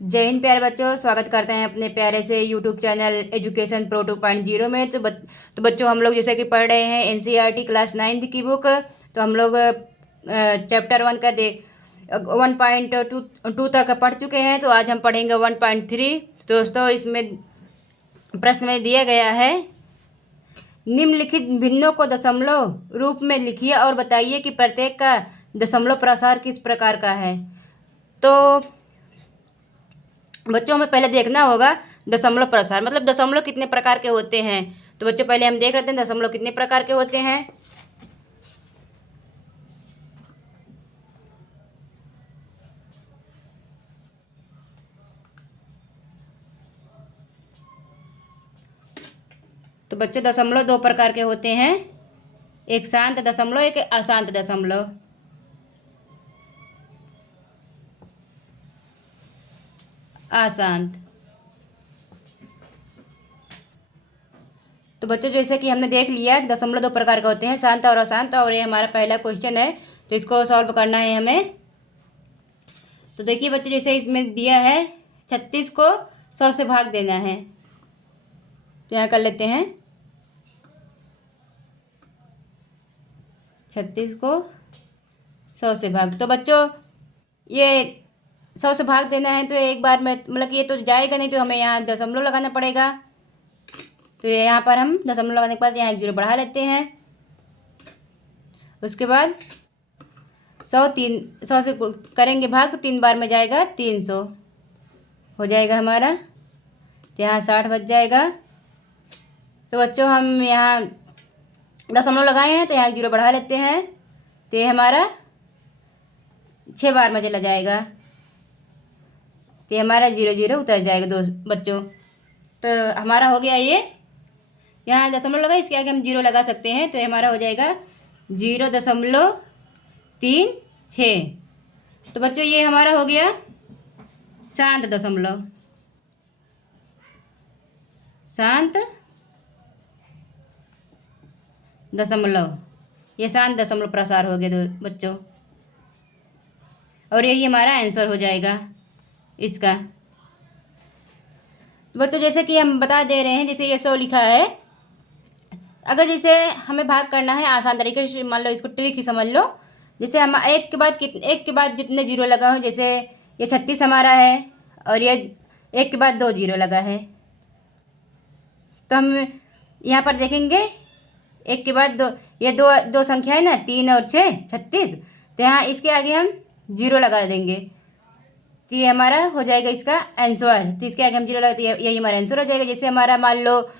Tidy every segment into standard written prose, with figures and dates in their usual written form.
जय हिंद प्यारे बच्चों, स्वागत करते हैं अपने प्यारे से यूट्यूब चैनल एजुकेशन प्रो 2.0 में। तो बच्चों, हम लोग जैसे कि पढ़ रहे हैं एनसीईआरटी क्लास 9 की बुक। तो हम लोग चैप्टर 1 का 1.2 तक पढ़ चुके हैं। तो आज हम पढ़ेंगे 1.3। दोस्तों, इसमें प्रश्न में दिया गया है, निम्नलिखित भिन्नों को दशमलव रूप में लिखिए और बताइए कि प्रत्येक का दशमलव प्रसार किस प्रकार का है। तो बच्चों, हमें पहले देखना होगा दशमलव प्रसार मतलब दशमलव कितने प्रकार के होते हैं। तो बच्चों, पहले हम देख लेते हैं दशमलव कितने प्रकार के होते हैं। तो बच्चों, दशमलव दो प्रकार के होते हैं, एक शांत दशमलव, एक अशांत दशमलव। अशांत। तो बच्चों, जैसे कि हमने देख लिया कि दशमलव दो प्रकार के होते हैं, शांत और अशांत, और ये हमारा पहला क्वेश्चन है। तो इसको सॉल्व करना है हमें। तो देखिए बच्चों, जैसे इसमें दिया है 36 को 100 से भाग देना है। तो यहाँ कर लेते हैं 36 को 100 से भाग। तो बच्चों, ये 100 से भाग देना है तो एक बार में मतलब कि ये तो जाएगा नहीं, तो हमें यहाँ दशमलव लगाना पड़ेगा। तो यहाँ पर हम दशमलव लगाने के बाद यहाँ एक जीरो बढ़ा लेते हैं। उसके बाद 100 से करेंगे भाग तो 3 बार में जाएगा 300 हो जाएगा हमारा। तो यहाँ 60 बच जाएगा। तो बच्चों, हम यहाँ दशमलव लगाए हैं तो यहाँ एक जीरो बढ़ा लेते हैं। तो ये हमारा 6 बार में चला जाएगा। तो ये हमारा 0 0 उतर जाएगा बच्चों। तो हमारा हो गया ये। यहाँ दशमलव लगा, इसके आगे हम 0 लगा सकते हैं। तो ये हमारा हो जाएगा 0.36। तो बच्चों, ये हमारा हो गया शांत दशमलव। शांत दशमलव, ये शांत दशमलव प्रसार हो गया बच्चों। और यही हमारा आंसर हो जाएगा इसका। बच्चों, जैसे कि हम बता दे रहे हैं, जैसे ये 100 लिखा है, अगर जैसे हमें भाग करना है आसान तरीके से, मान लो इसको ट्रिक ही समझ लो। जैसे हम एक के बाद जितने जीरो लगा हो, जैसे ये 36 हमारा है और ये एक के बाद 2 जीरो लगा है। तो हम यहाँ पर देखेंगे एक के बाद दो, ये दो संख्या है ना, 3 और 6 36। तो यहाँ इसके आगे हम 0 लगा देंगे। तो ये हमारा हो जाएगा इसका आंसर। तो इसके आगे हम 0 लगाते हैं, यही हमारा आंसर हो जाएगा। जैसे हमारा मान लो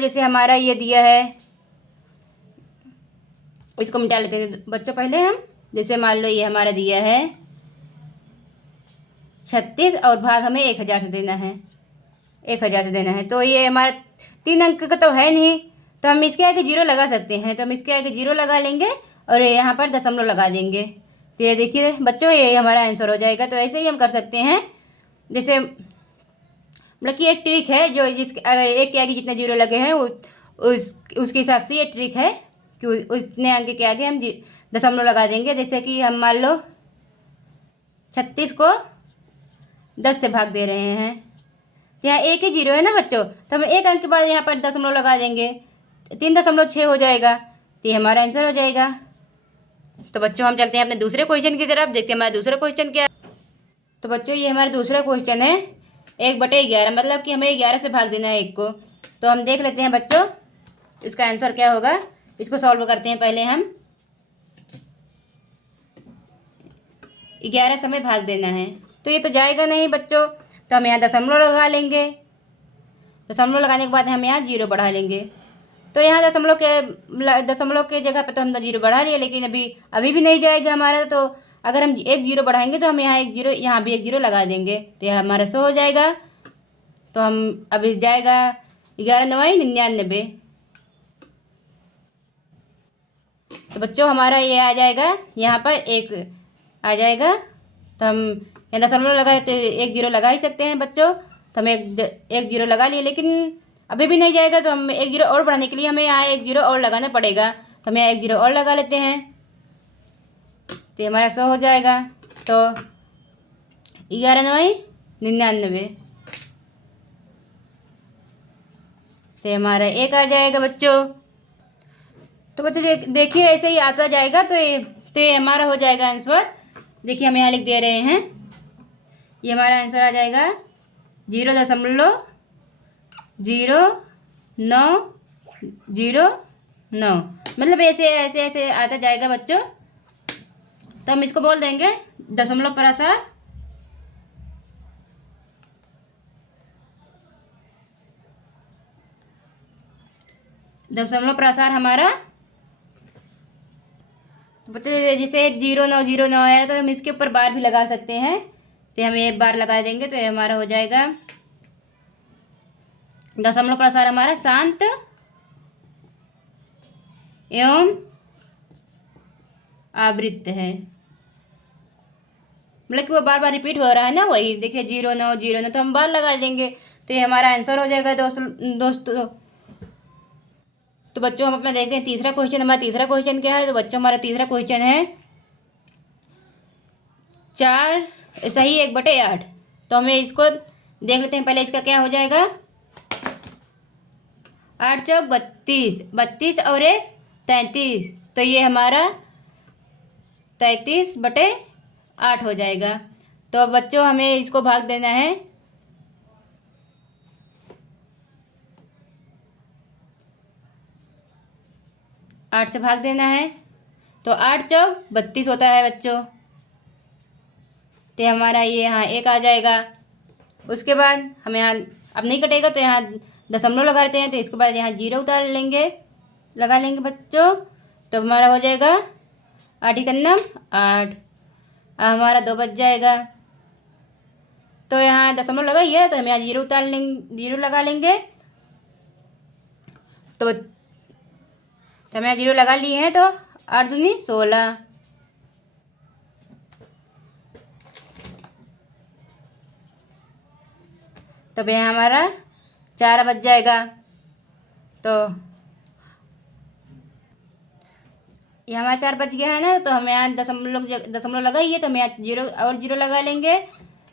जैसे हमारा ये दिया है, इसको मिटा लेते हैं बच्चों पहले हम। जैसे मान लो ये हमारा दिया है 36 और भाग हमें 1000 से देना है। 1000 से देना है, तो ये हमारा 3 अंक का तो है नहीं, तो हम इसके आगे 0 लगा सकते हैं। तो हम इसके आगे 0 लगा लेंगे और यहाँ पर दशमलव लगा देंगे। तो ये देखिए बच्चों, ये हमारा आंसर हो जाएगा। तो ऐसे ही हम कर सकते हैं। जैसे मतलब कि एक ट्रिक है, जो जिसके अगर एक के आगे जितने 0 लगे हैं उसके हिसाब से ये ट्रिक है कि उतने अंक के आगे हम दशमलव लगा देंगे। जैसे कि हम मान लो 36 को 10 से भाग दे रहे हैं, तो यहाँ एक ही 0 है ना बच्चों, तो हम एक अंक के बाद यहाँ पर दशमलव लगा देंगे, 3.6 हो जाएगा। तो ये हमारा आंसर हो जाएगा। तो बच्चों, हम चलते हैं अपने दूसरे क्वेश्चन की तरफ, देखते हैं हमारा दूसरा क्वेश्चन क्या है। तो बच्चों, ये हमारा दूसरा क्वेश्चन है 1/11, मतलब कि हमें 11 से भाग देना है एक को। तो हम देख लेते हैं बच्चों इसका आंसर क्या होगा। इसको सॉल्व करते हैं पहले हम। 11 से हमें भाग देना है, तो ये तो जाएगा नहीं बच्चों। तो हम यहाँ दशमलव लगा लेंगे। दशमलव लगाने के बाद हम यहाँ 0 बढ़ा लेंगे। तो यहाँ दशमलव के जगह पे तो हम 0 बढ़ा लिए, लेकिन अभी भी नहीं जाएगा हमारा। तो अगर हम एक 0 बढ़ाएंगे तो हम यहाँ एक 0, यहाँ भी एक 0 लगा देंगे, तो यह हमारा 100 हो जाएगा। तो हम अभी जाएगा 11 9 99। तो बच्चों, हमारा ये आ जाएगा, यहाँ पर एक आ जाएगा। तो हम यहाँ दशमलव लगाए तो एक 0 लगा ही सकते हैं बच्चों। तो हम एक 0 लगा लिए, लेकिन अभी भी नहीं जाएगा। तो हम एक 0 और बढ़ाने के लिए हमें यहाँ एक 0 और लगाना पड़ेगा। तो हम यहाँ एक 0 और लगा लेते हैं। तो हमारा 100 हो जाएगा। तो 11 9 99। तो हमारा 1 आ जाएगा बच्चों। तो बच्चों देखिए ऐसे ही आता जाएगा तो ये हमारा हो जाएगा आंसर। देखिए हम यहाँ लिख दे रहे हैं, ये हमारा आंसर आ जाएगा 0.0909। मतलब ऐसे ऐसे ऐसे आता जाएगा बच्चों। तो हम इसको बोल देंगे दशमलव प्रसार। दशमलव प्रसार हमारा। तो बच्चों जैसे 0.909 है तो हम इसके ऊपर बार भी लगा सकते हैं। तो हम एक बार लगा देंगे तो ये हमारा हो जाएगा दशमलव प्रसार हमारा शांत एवं आवृत्त है। मतलब कि वो बार बार रिपीट हो रहा है ना, वही देखिए 0.909 तो हम बार लगा देंगे तो ये हमारा आंसर हो जाएगा दोस्तों। तो बच्चों हम अपना देखते हैं तीसरा क्वेश्चन। हमारा तीसरा क्वेश्चन क्या है? तो बच्चों हमारा तीसरा क्वेश्चन है 4 सही 1/8। तो हमें इसको देख लेते हैं। पहले इसका क्या हो जाएगा, 8 चौक 32, 32 और 1 33। तो ये हमारा 33/8 हो जाएगा। तो बच्चों हमें इसको भाग देना है। आठ से भाग देना है तो 8 चौक 32 होता है बच्चों। तो हमारा ये यहाँ 1 आ जाएगा। उसके बाद हम यहाँ अब नहीं कटेगा तो यहाँ दशमलव लगा लेते हैं। तो इसके बाद यहाँ 0 उतार लेंगे, लगा लेंगे बच्चों। तो हमारा हो जाएगा 8 × 8। हमारा 2 बच जाएगा। तो यहाँ दशमलव लगाई है तो हम यहाँ 0 उतार लेंगे, 0 लगा लेंगे। तो हम यहाँ 0 लगा लिए हैं। तो 8 दूनी 16। तब यहाँ हमारा 4 बच जाएगा। तो ये हमारा 4 बच गया है ना। तो हम यहाँ दशमलव लगाइए तो हम यहाँ 0 और 0 लगा लेंगे।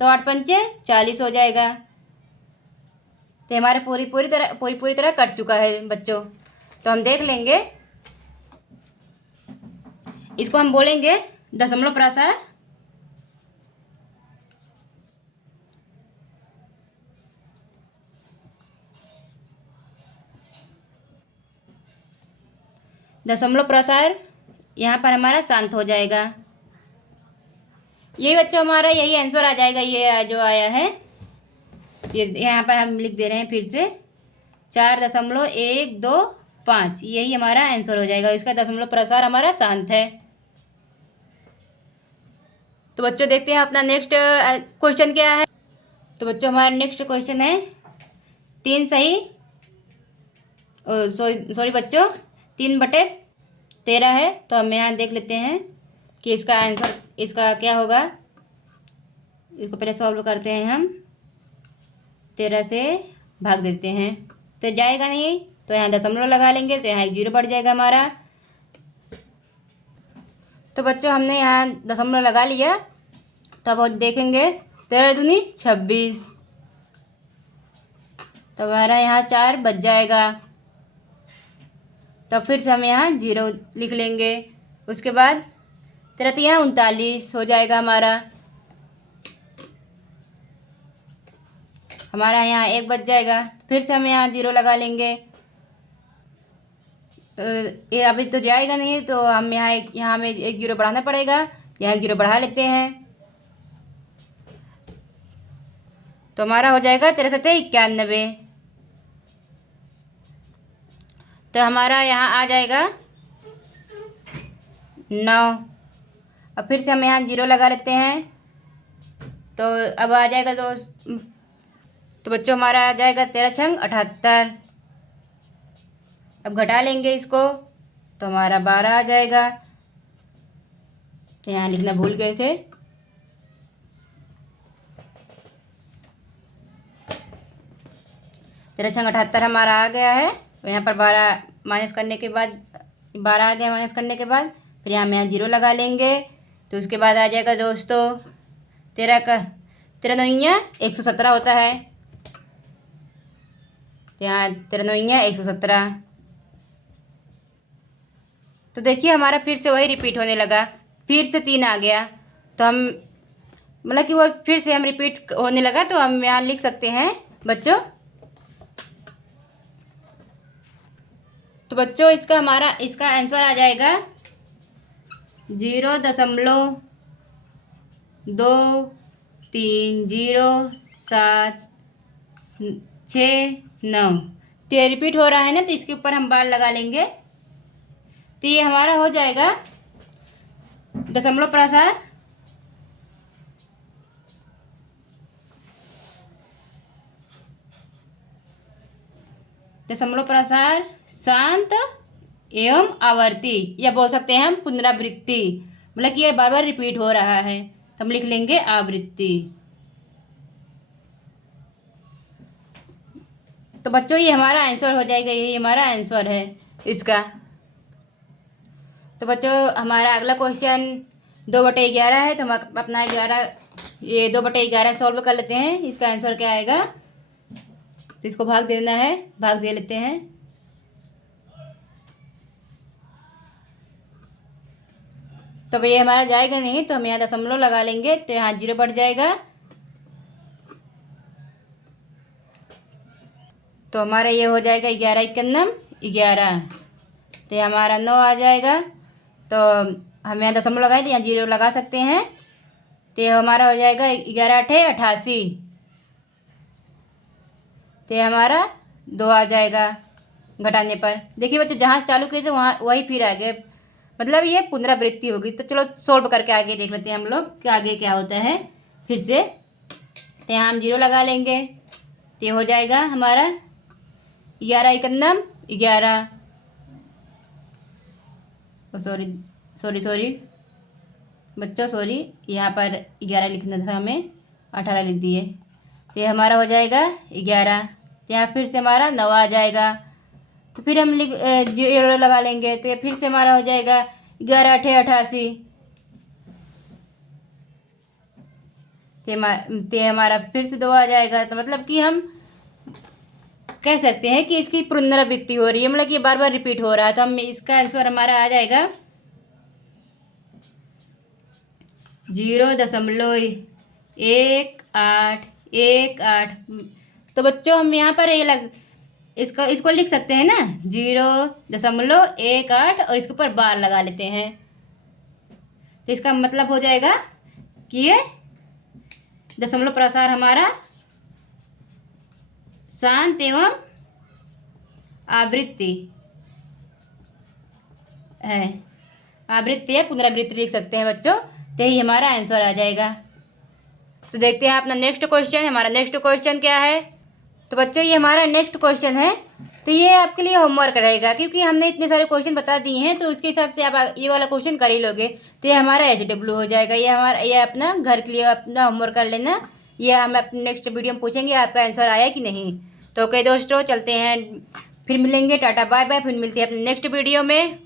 तो 8 पंचे 40 हो जाएगा। तो हमारे पूरी तरह कट चुका है बच्चों। तो हम देख लेंगे, इसको हम बोलेंगे दशमलव प्रसार। दशमलव प्रसार यहाँ पर हमारा शांत हो जाएगा। यही बच्चों हमारा यही आंसर आ जाएगा। ये जो आया है ये यहाँ पर हम लिख दे रहे हैं फिर से 4.125। यही हमारा आंसर हो जाएगा। इसका दशमलव प्रसार हमारा शांत है। तो बच्चों देखते हैं अपना नेक्स्ट क्वेश्चन क्या है। तो बच्चों हमारा नेक्स्ट क्वेश्चन है 3 सही सॉरी बच्चों 3/13 है। तो हम यहाँ देख लेते हैं कि इसका आंसर इसका क्या होगा। इसको पहले सॉल्व करते हैं हम। 13 से भाग देते हैं तो जाएगा नहीं। तो यहाँ दशमलव लगा लेंगे तो यहाँ 0 बढ़ जाएगा हमारा। तो बच्चों हमने यहाँ दशमलव लगा लिया। तो अब देखेंगे 13 दूनी 26। तो हमारा यहाँ 4 बच जाएगा। तो फिर से हम यहाँ 0 लिख लेंगे। उसके बाद 13 39 हो जाएगा हमारा। हमारा यहाँ 1 बच जाएगा। फिर से हम यहाँ 0 लगा लेंगे। तो ये अभी तो जाएगा नहीं। तो हम यहाँ हमें 1 0 बढ़ाना पड़ेगा। यहाँ 0 बढ़ा लेते हैं। तो हमारा हो जाएगा 13 × 7 = 91। तो हमारा यहाँ आ जाएगा 9। अब फिर से हम यहाँ 0 लगा लेते हैं। तो अब आ जाएगा तो बच्चों हमारा आ जाएगा 13 × 6 = 78। अब घटा लेंगे इसको तो हमारा 12 आ जाएगा। यहाँ लिखना भूल गए थे। 13 × 6 = 78 हमारा आ गया है। तो यहाँ पर 12 माइनस करने के बाद 12 आ गया। माइनस करने के बाद फिर यहाँ 0 लगा लेंगे। तो उसके बाद आ जाएगा दोस्तों 13 का 13 117 होता है, तो यहाँ 13 117। तो देखिए हमारा फिर से वही रिपीट होने लगा, फिर से 3 आ गया, तो हम मतलब कि वो फिर से हम रिपीट होने लगा, तो हम यहाँ लिख सकते हैं बच्चों। तो बच्चों इसका आंसर आ जाएगा 0.230769। तो ये रिपीट हो रहा है ना, तो इसके ऊपर हम बार लगा लेंगे, तो ये हमारा हो जाएगा दशमलव प्रसार शांत एवं आवर्ती, या बोल सकते हैं हम पुनरावृत्ति, मतलब कि ये बार बार रिपीट हो रहा है, तो हम लिख लेंगे आवृत्ति। तो बच्चों ये हमारा आंसर हो जाएगा, यही हमारा आंसर है इसका। तो बच्चों हमारा अगला क्वेश्चन 2/11 है, तो हम अपना 2/11 सॉल्व कर लेते हैं। इसका आंसर क्या आएगा, तो इसको भाग देना है, भाग दे लेते हैं। तो ये हमारा जाएगा नहीं, तो हम यहाँ दशमलव लगा लेंगे, तो यहाँ 0 बढ़ जाएगा, तो हमारा ये हो जाएगा 11 51 11, तो ये हमारा 9 आ जाएगा। तो हम यहाँ दशमलव लगाए, तो यहाँ 0 लगा सकते हैं, तो ये हमारा हो जाएगा 11 8 88, तो ये हमारा 2 आ जाएगा घटाने पर। देखिए बच्चे जहाँ से चालू किए थे वहाँ वही फिर आ गए, मतलब ये पुनरावृत्ति होगी। तो चलो सोल्व करके आगे देख लेते हैं हम लोग कि आगे क्या होता है फिर से। तो यहाँ हम 0 लगा लेंगे, तो ये हो जाएगा हमारा 11 51 11, सॉरी बच्चों सॉरी, यहाँ पर 11 लिखना था हमें, 18 लिख दिए। तो ये हमारा हो जाएगा 11, तो यहाँ फिर से हमारा 9 आ जाएगा, तो फिर हम 0 लगा लेंगे, तो ये फिर से हमारा हो जाएगा 11 8 88, तो हमारा फिर से 2 आ जाएगा। तो मतलब कि हम कह सकते हैं कि इसकी पुनरावृत्ति हो रही है, मतलब कि ये बार बार रिपीट हो रहा है। तो हम इसका आंसर हमारा आ जाएगा 0.1818। तो बच्चों हम यहाँ पर इसको लिख सकते हैं ना 0.18 और इसके ऊपर बार लगा लेते हैं, तो इसका मतलब हो जाएगा कि ये दशमलव प्रसार हमारा शांत एवं आवृत्ति है, आवृत्ति या पुनरावृत्ति लिख सकते हैं बच्चों, तो यही हमारा आंसर आ जाएगा। तो देखते हैं अपना नेक्स्ट क्वेश्चन। हमारा नेक्स्ट क्वेश्चन क्या है, तो बच्चों ये हमारा नेक्स्ट क्वेश्चन है, तो ये आपके लिए होमवर्क रहेगा, क्योंकि हमने इतने सारे क्वेश्चन बता दिए हैं, तो उसके हिसाब से आप ये वाला क्वेश्चन कर ही लोगे, तो ये हमारा HW हो जाएगा। ये अपना घर के लिए अपना होमवर्क कर लेना, ये हम अपने नेक्स्ट वीडियो में पूछेंगे आपका आंसर आया कि नहीं। तो ओके दोस्तों चलते हैं, फिर मिलेंगे, टाटा बाय बाय, फिर मिलते हैं अपने नेक्स्ट वीडियो में।